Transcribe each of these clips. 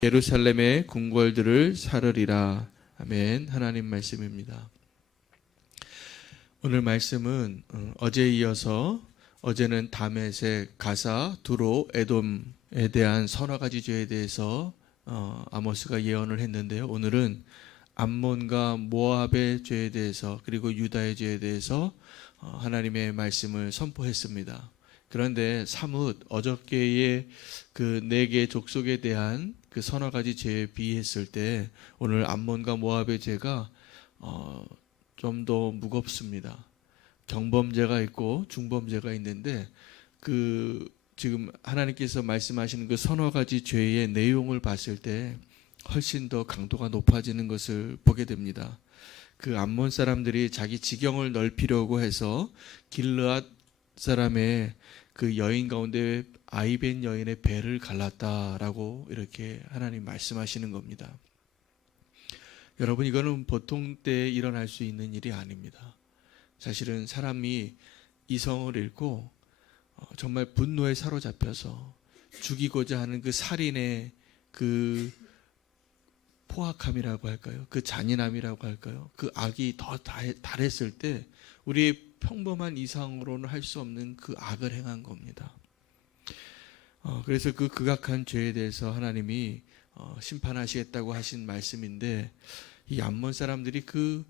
예루살렘의 궁궐들을 사르리라. 아멘. 하나님 말씀입니다. 오늘 말씀은 어제에 이어서 어제는 다메섹, 가사, 두로, 에돔에 대한 서너 가지 죄에 대해서 아모스가 예언을 했는데요. 오늘은 암몬과 모압의 죄에 대해서 그리고 유다의 죄에 대해서 하나님의 말씀을 선포했습니다. 그런데 사뭇 어저께의 그 네 개 족속에 대한 그 서너 가지 죄에 비했을 때 오늘 암몬과 모압의 죄가 좀 더 무겁습니다. 경범죄가 있고 중범죄가 있는데 그 지금 하나님께서 말씀하시는 그 서너 가지 죄의 내용을 봤을 때 훨씬 더 강도가 높아지는 것을 보게 됩니다. 그 암몬 사람들이 자기 지경을 넓히려고 해서 길르앗 사람의 그 여인 가운데 아이벤 여인의 배를 갈랐다라고 이렇게 하나님 말씀하시는 겁니다. 여러분, 이거는 보통 때에 일어날 수 있는 일이 아닙니다. 사실은 사람이 이성을 잃고 정말 분노에 사로잡혀서 죽이고자 하는 그 살인의 그 포악함이라고 할까요? 그 잔인함이라고 할까요? 그 악이 더 달했을 때 우리의 평범한 이상으로는 할 수 없는 그 악을 행한 겁니다. 그래서 그 극악한 죄에 대해서 하나님이 심판하시겠다고 하신 말씀인데, 이 암몬 사람들이 그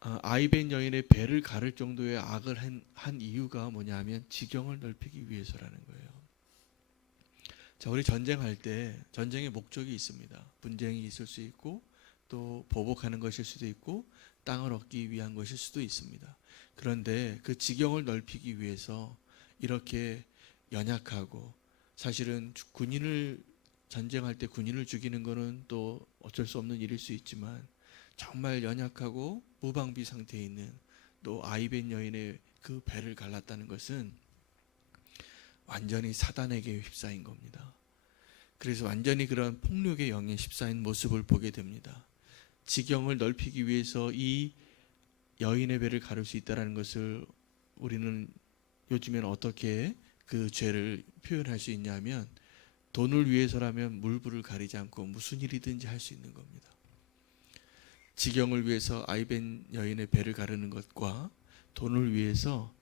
아이벤 여인의 배를 가를 정도의 악을 한 이유가 뭐냐면 지경을 넓히기 위해서라는 거예요. 자, 우리 전쟁할 때 전쟁의 목적이 있습니다. 분쟁이 있을 수 있고 또 보복하는 것일 수도 있고 땅을 얻기 위한 것일 수도 있습니다. 그런데 그 지경을 넓히기 위해서 이렇게 연약하고, 사실은 군인을 전쟁할 때 군인을 죽이는 것은 또 어쩔 수 없는 일일 수 있지만 정말 연약하고 무방비 상태에 있는 또 아이벤 여인의 그 배를 갈랐다는 것은 완전히 사단에게 휩싸인 겁니다. 그래서 완전히 그런 폭력의 영에 휩싸인 모습을 보게 됩니다. 지경을 넓히기 위해서 이 여인의 배를 가를 수 있다는 것을 우리는 요즘에는 어떻게 그 죄를 표현할 수 있냐면, 돈을 위해서라면 물불을 가리지 않고 무슨 일이든지 할 수 있는 겁니다. 지경을 위해서 아이벤 여인의 배를 가르는 것과 돈을 위해서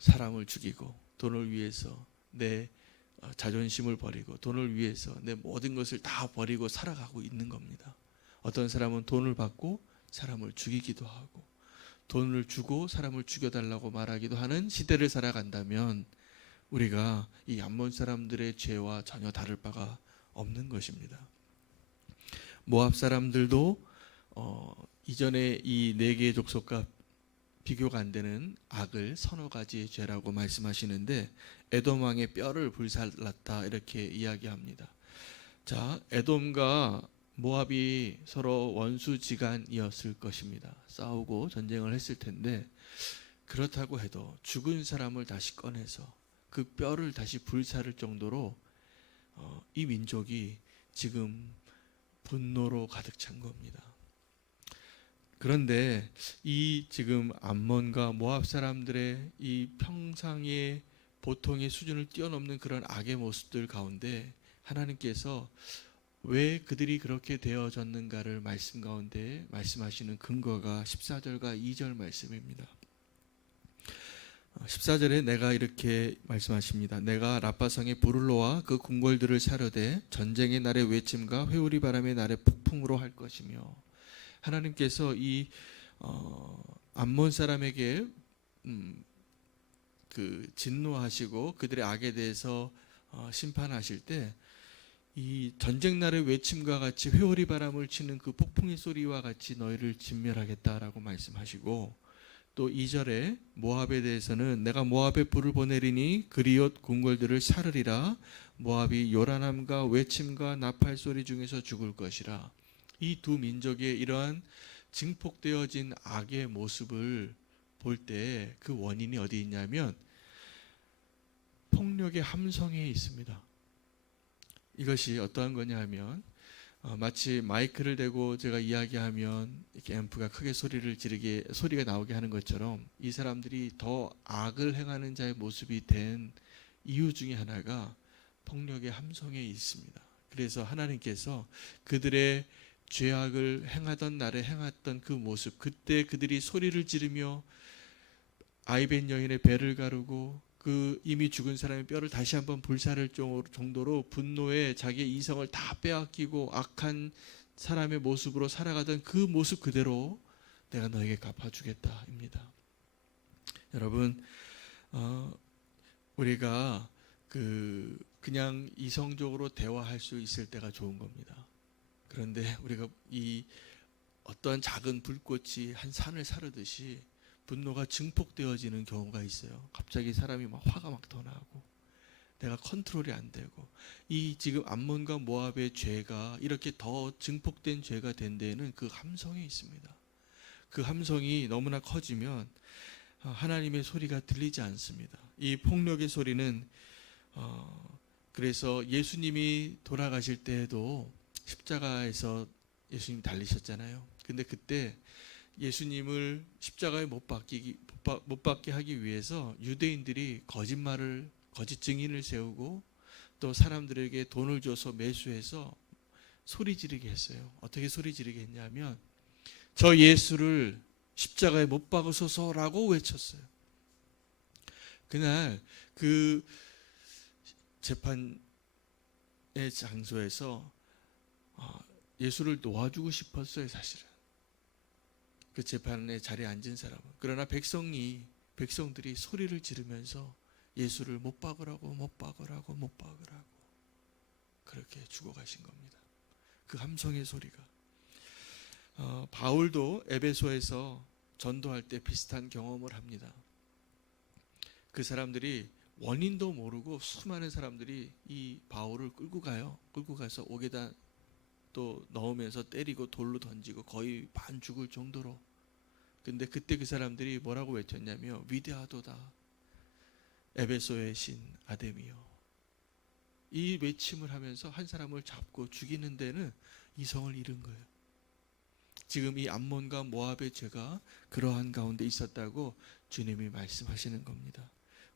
사람을 죽이고, 돈을 위해서 내 자존심을 버리고, 돈을 위해서 내 모든 것을 다 버리고 살아가고 있는 겁니다. 어떤 사람은 돈을 받고 사람을 죽이기도 하고, 돈을 주고 사람을 죽여달라고 말하기도 하는 시대를 살아간다면 우리가 이 암몬 사람들의 죄와 전혀 다를 바가 없는 것입니다. 모압 사람들도 이전에 이 네 개의 족속과 비교가 안 되는 악을 서너 가지의 죄라고 말씀하시는데, 에돔 왕의 뼈를 불살랐다 이렇게 이야기합니다. 자, 에돔과 모압이 서로 원수지간이었을 것입니다. 싸우고 전쟁을 했을 텐데, 그렇다고 해도 죽은 사람을 다시 꺼내서 그 뼈를 다시 불사를 정도로 이 민족이 지금 분노로 가득 찬 겁니다. 그런데 이 지금 암몬과 모압 사람들의 이 평상의 보통의 수준을 뛰어넘는 그런 악의 모습들 가운데 하나님께서 왜 그들이 그렇게 되어졌는가를 말씀 가운데 말씀하시는 근거가 14절과 2절 말씀입니다. 14절에 내가 이렇게 말씀하십니다. 내가 라빠성의 불을 놓아 그 궁궐들을 사려되 전쟁의 날의 외침과 회오리 바람의 날의 폭풍으로 할 것이며, 하나님께서 이 암몬 사람에게 그 진노하시고 그들의 악에 대해서 심판하실 때 이 전쟁 날의 외침과 같이 회오리 바람을 치는 그 폭풍의 소리와 같이 너희를 진멸하겠다라고 말씀하시고, 또 2절에 모압에 대해서는 내가 모압에 불을 보내리니 그리옷 궁궐들을 사르리라. 모압이 요란함과 외침과 나팔 소리 중에서 죽을 것이라. 이 두 민족의 이러한 증폭되어진 악의 모습을 볼 때 그 원인이 어디 있냐면 폭력의 함성에 있습니다. 이것이 어떠한 거냐 하면 마치 마이크를 대고 제가 이야기하면 이렇게 앰프가 크게 소리가 나오게 하는 것처럼 이 사람들이 더 악을 행하는 자의 모습이 된 이유 중에 하나가 폭력의 함성에 있습니다. 그래서 하나님께서 그들의 죄악을 행하던 날에 행했던 그 모습, 그때 그들이 소리를 지르며 아이벤 여인의 배를 가르고 그 이미 죽은 사람의 뼈를 다시 한번 불사를 정도로 분노에 자기의 이성을 다 빼앗기고 악한 사람의 모습으로 살아가던 그 모습 그대로 내가 너에게 갚아주겠다입니다. 여러분, 우리가 그냥 이성적으로 대화할 수 있을 때가 좋은 겁니다. 그런데 우리가 이 어떠한 작은 불꽃이 한 산을 사르듯이 분노가 증폭되어지는 경우가 있어요. 갑자기 사람이 막 화가 막 더 나고 내가 컨트롤이 안 되고, 이 지금 암몬과 모압의 죄가 이렇게 더 증폭된 죄가 된 데에는 그 함성이 있습니다. 그 함성이 너무나 커지면 하나님의 소리가 들리지 않습니다. 이 폭력의 소리는 그래서 예수님이 돌아가실 때에도 십자가에서 예수님 달리셨잖아요. 근데 그때 예수님을 십자가에 못 박게 하기 위해서 유대인들이 거짓 증인을 세우고 또 사람들에게 돈을 줘서 매수해서 소리 지르게 했어요. 어떻게 소리 지르게 했냐면 저 예수를 십자가에 못 박으소서라고 외쳤어요. 그날 그 재판의 장소에서 예수를 놓아주고 싶었어요, 사실은. 그 재판의 자리에 앉은 사람은. 그러나 백성들이 소리를 지르면서 예수를 못 박으라고 그렇게 죽어가신 겁니다. 그 함성의 소리가. 바울도 에베소에서 전도할 때 비슷한 경험을 합니다. 그 사람들이 원인도 모르고 수많은 사람들이 이 바울을 끌고 가서 옥에다 또 넣으면서 때리고 돌로 던지고 거의 반 죽을 정도로. 근데 그때 그 사람들이 뭐라고 외쳤냐면 위대하도다 에베소의 신 아데미여. 이 외침을 하면서 한 사람을 잡고 죽이는 데는 이성을 잃은 거예요. 지금 이 암몬과 모압의 죄가 그러한 가운데 있었다고 주님이 말씀하시는 겁니다.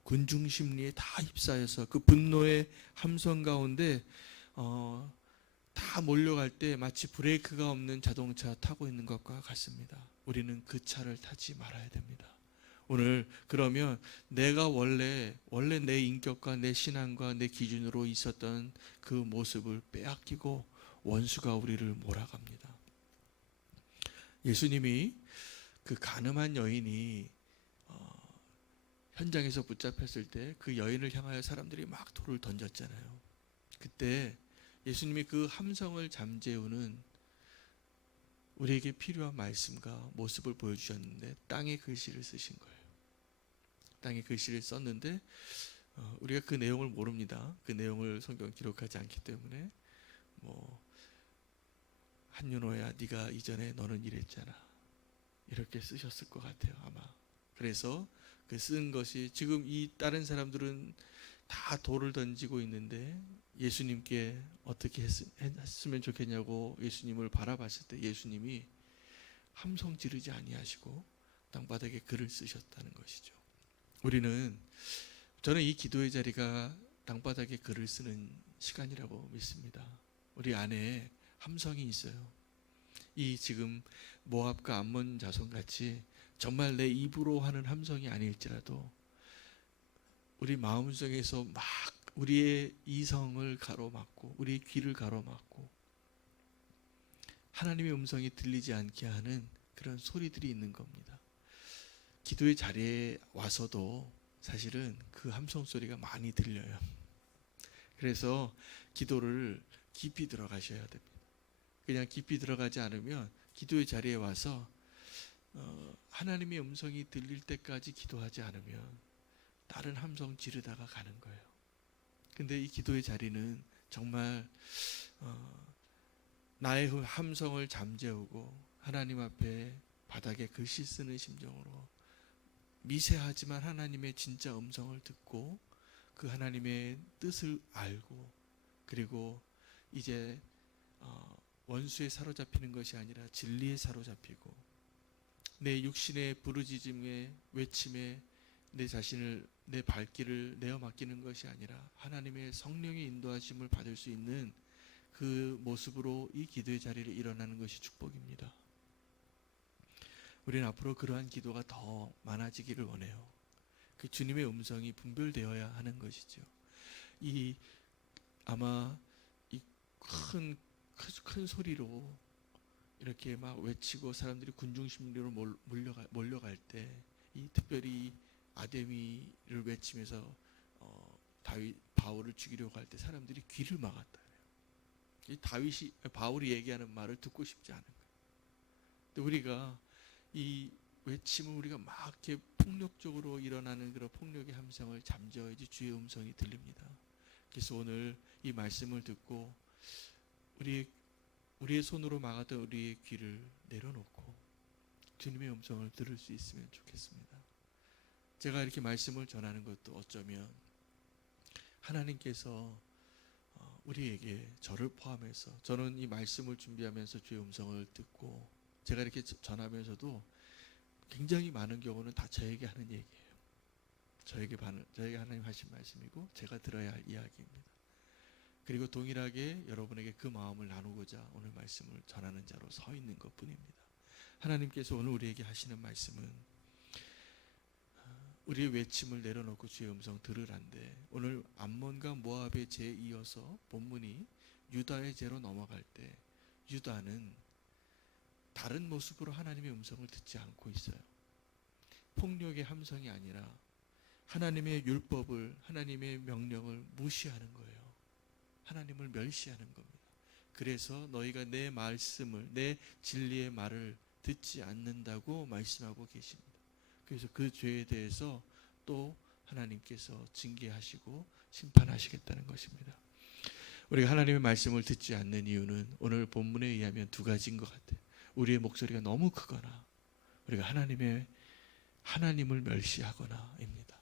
군중 심리에 다 휩싸여서 그 분노의 함성 가운데 다 몰려갈 때 마치 브레이크가 없는 자동차 타고 있는 것과 같습니다. 우리는 그 차를 타지 말아야 됩니다. 오늘 그러면 내가 원래 내 인격과 내 신앙과 내 기준으로 있었던 그 모습을 빼앗기고 원수가 우리를 몰아갑니다. 예수님이 그 간음한 여인이 현장에서 붙잡혔을 때 그 여인을 향하여 사람들이 막 돌을 던졌잖아요. 그때 예수님이 그 함성을 잠재우는 우리에게 필요한 말씀과 모습을 보여주셨는데 땅에 글씨를 쓰신 거예요. 땅에 글씨를 썼는데 우리가 그 내용을 모릅니다. 그 내용을 성경 기록하지 않기 때문에 한윤호야 네가 이전에 너는 이랬잖아 이렇게 쓰셨을 것 같아요, 아마. 그래서 그 쓴 것이 지금 이 다른 사람들은 다 돌을 던지고 있는데 예수님께 어떻게 했으면 좋겠냐고 예수님을 바라봤을 때 예수님이 함성 지르지 아니하시고 땅바닥에 글을 쓰셨다는 것이죠. 저는 이 기도의 자리가 땅바닥에 글을 쓰는 시간이라고 믿습니다. 우리 안에 함성이 있어요. 이 지금 모압과 암몬 자손 같이 정말 내 입으로 하는 함성이 아닐지라도 우리 마음속에서 막 우리의 이성을 가로막고 우리의 귀를 가로막고 하나님의 음성이 들리지 않게 하는 그런 소리들이 있는 겁니다. 기도의 자리에 와서도 사실은 그 함성 소리가 많이 들려요. 그래서 기도를 깊이 들어가셔야 됩니다. 그냥 깊이 들어가지 않으면 기도의 자리에 와서 하나님의 음성이 들릴 때까지 기도하지 않으면 다른 함성 지르다가 가는 거예요. 근데 이 기도의 자리는 정말 나의 함성을 잠재우고 하나님 앞에 바닥에 글씨 쓰는 심정으로 미세하지만 하나님의 진짜 음성을 듣고 그 하나님의 뜻을 알고 그리고 이제 원수에 사로잡히는 것이 아니라 진리에 사로잡히고 내 육신의 부르짖음에 외침에 내 발길을 내어 맡기는 것이 아니라 하나님의 성령의 인도하심을 받을 수 있는 그 모습으로 이 기도의 자리를 일어나는 것이 축복입니다. 우리는 앞으로 그러한 기도가 더 많아지기를 원해요. 그 주님의 음성이 분별되어야 하는 것이죠. 이 아마 이 큰 소리로 이렇게 막 외치고 사람들이 군중심리로 몰려갈 때, 이 특별히 아데미를 외치면서 바울을 죽이려고 할 때 사람들이 귀를 막았다. 이 바울이 얘기하는 말을 듣고 싶지 않은 거예요. 근데 우리가 이 외침을 우리가 막 이렇게 폭력적으로 일어나는 그런 폭력의 함성을 잠재워야지 주의 음성이 들립니다. 그래서 오늘 이 말씀을 듣고 우리의 손으로 막았던 우리의 귀를 내려놓고 주님의 음성을 들을 수 있으면 좋겠습니다. 제가 이렇게 말씀을 전하는 것도 어쩌면 하나님께서 우리에게 저를 포함해서, 저는 이 말씀을 준비하면서 주의 음성을 듣고 제가 이렇게 전하면서도 굉장히 많은 경우는 다 저에게 하는 얘기예요. 저에게 하나님 하신 말씀이고 제가 들어야 할 이야기입니다. 그리고 동일하게 여러분에게 그 마음을 나누고자 오늘 말씀을 전하는 자로 서 있는 것뿐입니다. 하나님께서 오늘 우리에게 하시는 말씀은 우리의 외침을 내려놓고 주의 음성 들으란데, 오늘 암몬과 모압의 죄에 이어서 본문이 유다의 죄로 넘어갈 때 유다는 다른 모습으로 하나님의 음성을 듣지 않고 있어요. 폭력의 함성이 아니라 하나님의 율법을, 하나님의 명령을 무시하는 거예요. 하나님을 멸시하는 겁니다. 그래서 너희가 내 말씀을, 내 진리의 말을 듣지 않는다고 말씀하고 계십니다. 그래서 그 죄에 대해서 또 하나님께서 징계하시고 심판하시겠다는 것입니다. 우리가 하나님의 말씀을 듣지 않는 이유는 오늘 본문에 의하면 두 가지인 것 같아요. 우리의 목소리가 너무 크거나 우리가 하나님을 멸시하거나입니다.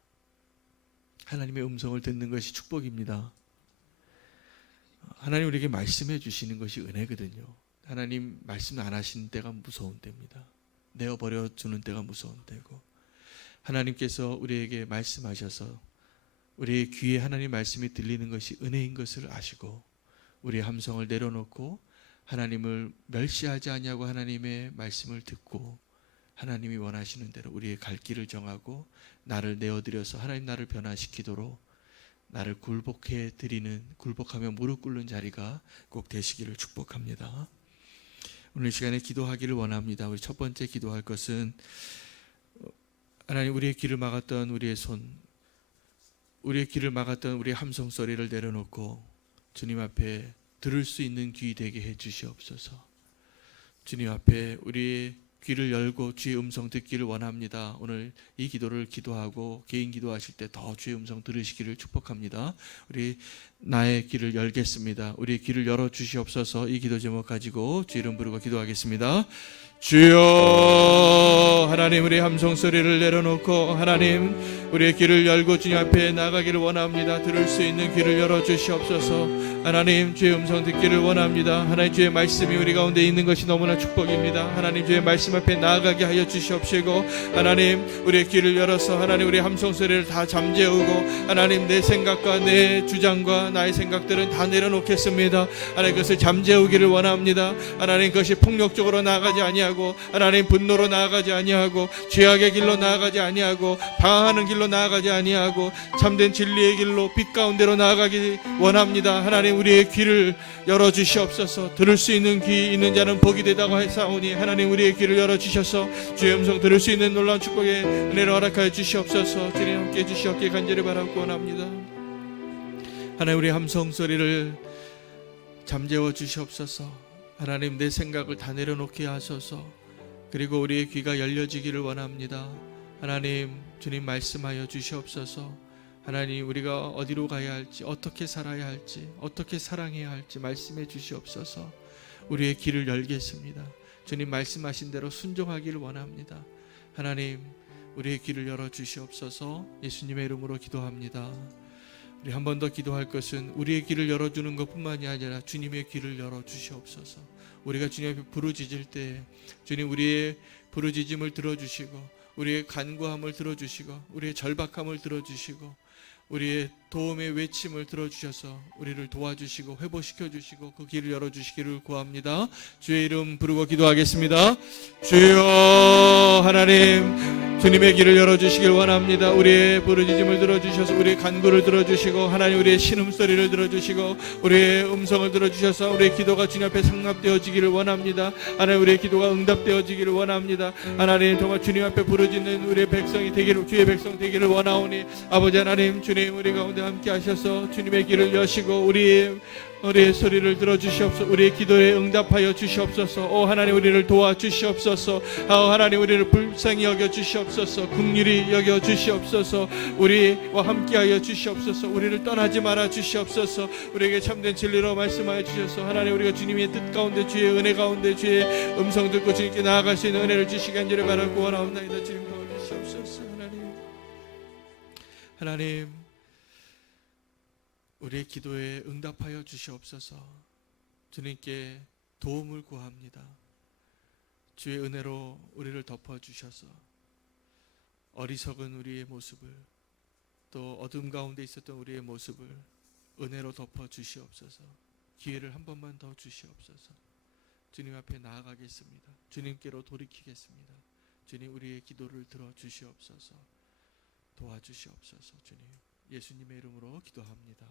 하나님의 음성을 듣는 것이 축복입니다. 하나님 우리에게 말씀해 주시는 것이 은혜거든요. 하나님 말씀 안 하시는 때가 무서운 때입니다. 내어버려 주는 때가 무서운 때고, 하나님께서 우리에게 말씀하셔서 우리의 귀에 하나님 말씀이 들리는 것이 은혜인 것을 아시고 우리의 함성을 내려놓고 하나님을 멸시하지 아니하고 하나님의 말씀을 듣고 하나님이 원하시는 대로 우리의 갈 길을 정하고 나를 내어드려서 하나님 나를 변화시키도록 나를 굴복하며 무릎 꿇는 자리가 꼭 되시기를 축복합니다. 오늘 시간에 기도하기를 원합니다. 우리 첫 번째 기도할 것은 하나님, 우리의 길을 막았던 우리의 손, 우리의 길을 막았던 우리의 함성 소리를 내려놓고 주님 앞에 들을 수 있는 귀 되게 해 주시옵소서. 주님 앞에 우리의 귀를 열고 주의 음성 듣기를 원합니다. 오늘 이 기도를 기도하고 개인 기도하실 때 더 주의 음성 들으시기를 축복합니다. 우리 나의 귀를 열겠습니다. 우리의 귀를 열어 주시옵소서. 이 기도 제목 가지고 주 이름 부르고 기도하겠습니다. 주여, 하나님 우리의 함성 소리를 내려놓고 하나님 우리의 귀를 열고 주님 앞에 나가기를 원합니다. 들을 수 있는 귀를 열어 주시옵소서. 하나님 주의 음성 듣기를 원합니다. 하나님 주의 말씀이 우리 가운데 있는 것이 너무나 축복입니다. 하나님 주의 말씀 앞에 나아가게 하여 주시옵시고, 하나님 우리의 귀를 열어서 하나님 우리의 함성 소리를 다 잠재우고 하나님 내 생각과 내 주장과 나의 생각들은 다 내려놓겠습니다. 하나님 그것을 잠재우기를 원합니다. 하나님 그것이 폭력적으로 나아가지 아니하고 하나님 분노로 나아가지 아니하고 죄악의 길로 나아가지 아니하고 방황하는 길로 나아가지 아니하고 참된 진리의 길로 빛 가운데로 나아가기 원합니다. 하나님 우리의 귀를 열어주시옵소서. 들을 수 있는 귀 있는 자는 복이 되다고 하사오니 하나님 우리의 귀를 열어주셔서 주의 음성 들을 수 있는 놀라운 축복의 은혜를 허락하여 주시옵소서. 주님 함께 해주시옵기를 간절히 바라고 원합니다. 하나님 우리의 함성 소리를 잠재워 주시옵소서. 하나님 내 생각을 다 내려놓게 하소서. 그리고 우리의 귀가 열려지기를 원합니다. 하나님 주님 말씀하여 주시옵소서. 하나님 우리가 어디로 가야 할지, 어떻게 살아야 할지, 어떻게 사랑해야 할지 말씀해 주시옵소서. 우리의 귀를 열겠습니다. 주님 말씀하신 대로 순종하기를 원합니다. 하나님 우리의 귀를 열어 주시옵소서. 예수님의 이름으로 기도합니다. 우리 한 번 더 기도할 것은 우리의 귀를 열어주는 것뿐만이 아니라 주님의 귀를 열어 주시옵소서. 우리가 주님 앞에 부르짖을 때 주님 우리의 부르짖음을 들어주시고 우리의 간구함을 들어주시고 우리의 절박함을 들어주시고 우리의 도움의 외침을 들어주셔서 우리를 도와주시고 회복시켜 주시고 그 길을 열어주시기를 구합니다. 주의 이름 부르고 기도하겠습니다. 주여 하나님, 주님의 길을 열어주시길 원합니다. 우리의 부르짖음을 들어주셔서 우리의 간구를 들어주시고 하나님 우리의 신음소리를 들어주시고 우리의 음성을 들어주셔서 우리의 기도가 주님 앞에 상납되어지기를 원합니다. 하나님 우리의 기도가 응답되어지기를 원합니다. 하나님 정말 주님 앞에 부르짖는 우리의 백성이 되기를, 주의 백성 되기를 원하오니 아버지 하나님, 주님 우리 가운데 함께 하셔서 주님의 길을 여시고 우리의 소리를 들어주시옵소서. 우리의 기도에 응답하여 주시옵소서. 오 하나님 우리를 도와주시옵소서. 하나님 우리를 불쌍히 여겨 주시옵소서. 긍휼히 여겨 주시옵소서. 우리와 함께하여 주시옵소서. 우리를 떠나지 말아 주시옵소서. 우리에게 참된 진리로 말씀하여 주셔서 하나님 우리가 주님의 뜻 가운데, 주의 은혜 가운데, 주의 음성 듣고 주님께 나아갈 수 있는 은혜를 주시기 간절히 바라고 원하옵나이다. 주님 도와주시옵소서. 하나님 우리의 기도에 응답하여 주시옵소서. 주님께 도움을 구합니다. 주의 은혜로 우리를 덮어주셔서 어리석은 우리의 모습을, 또 어둠 가운데 있었던 우리의 모습을 은혜로 덮어주시옵소서. 기회를 한 번만 더 주시옵소서. 주님 앞에 나아가겠습니다. 주님께로 돌이키겠습니다. 주님 우리의 기도를 들어주시옵소서. 도와주시옵소서. 주님 예수님의 이름으로 기도합니다.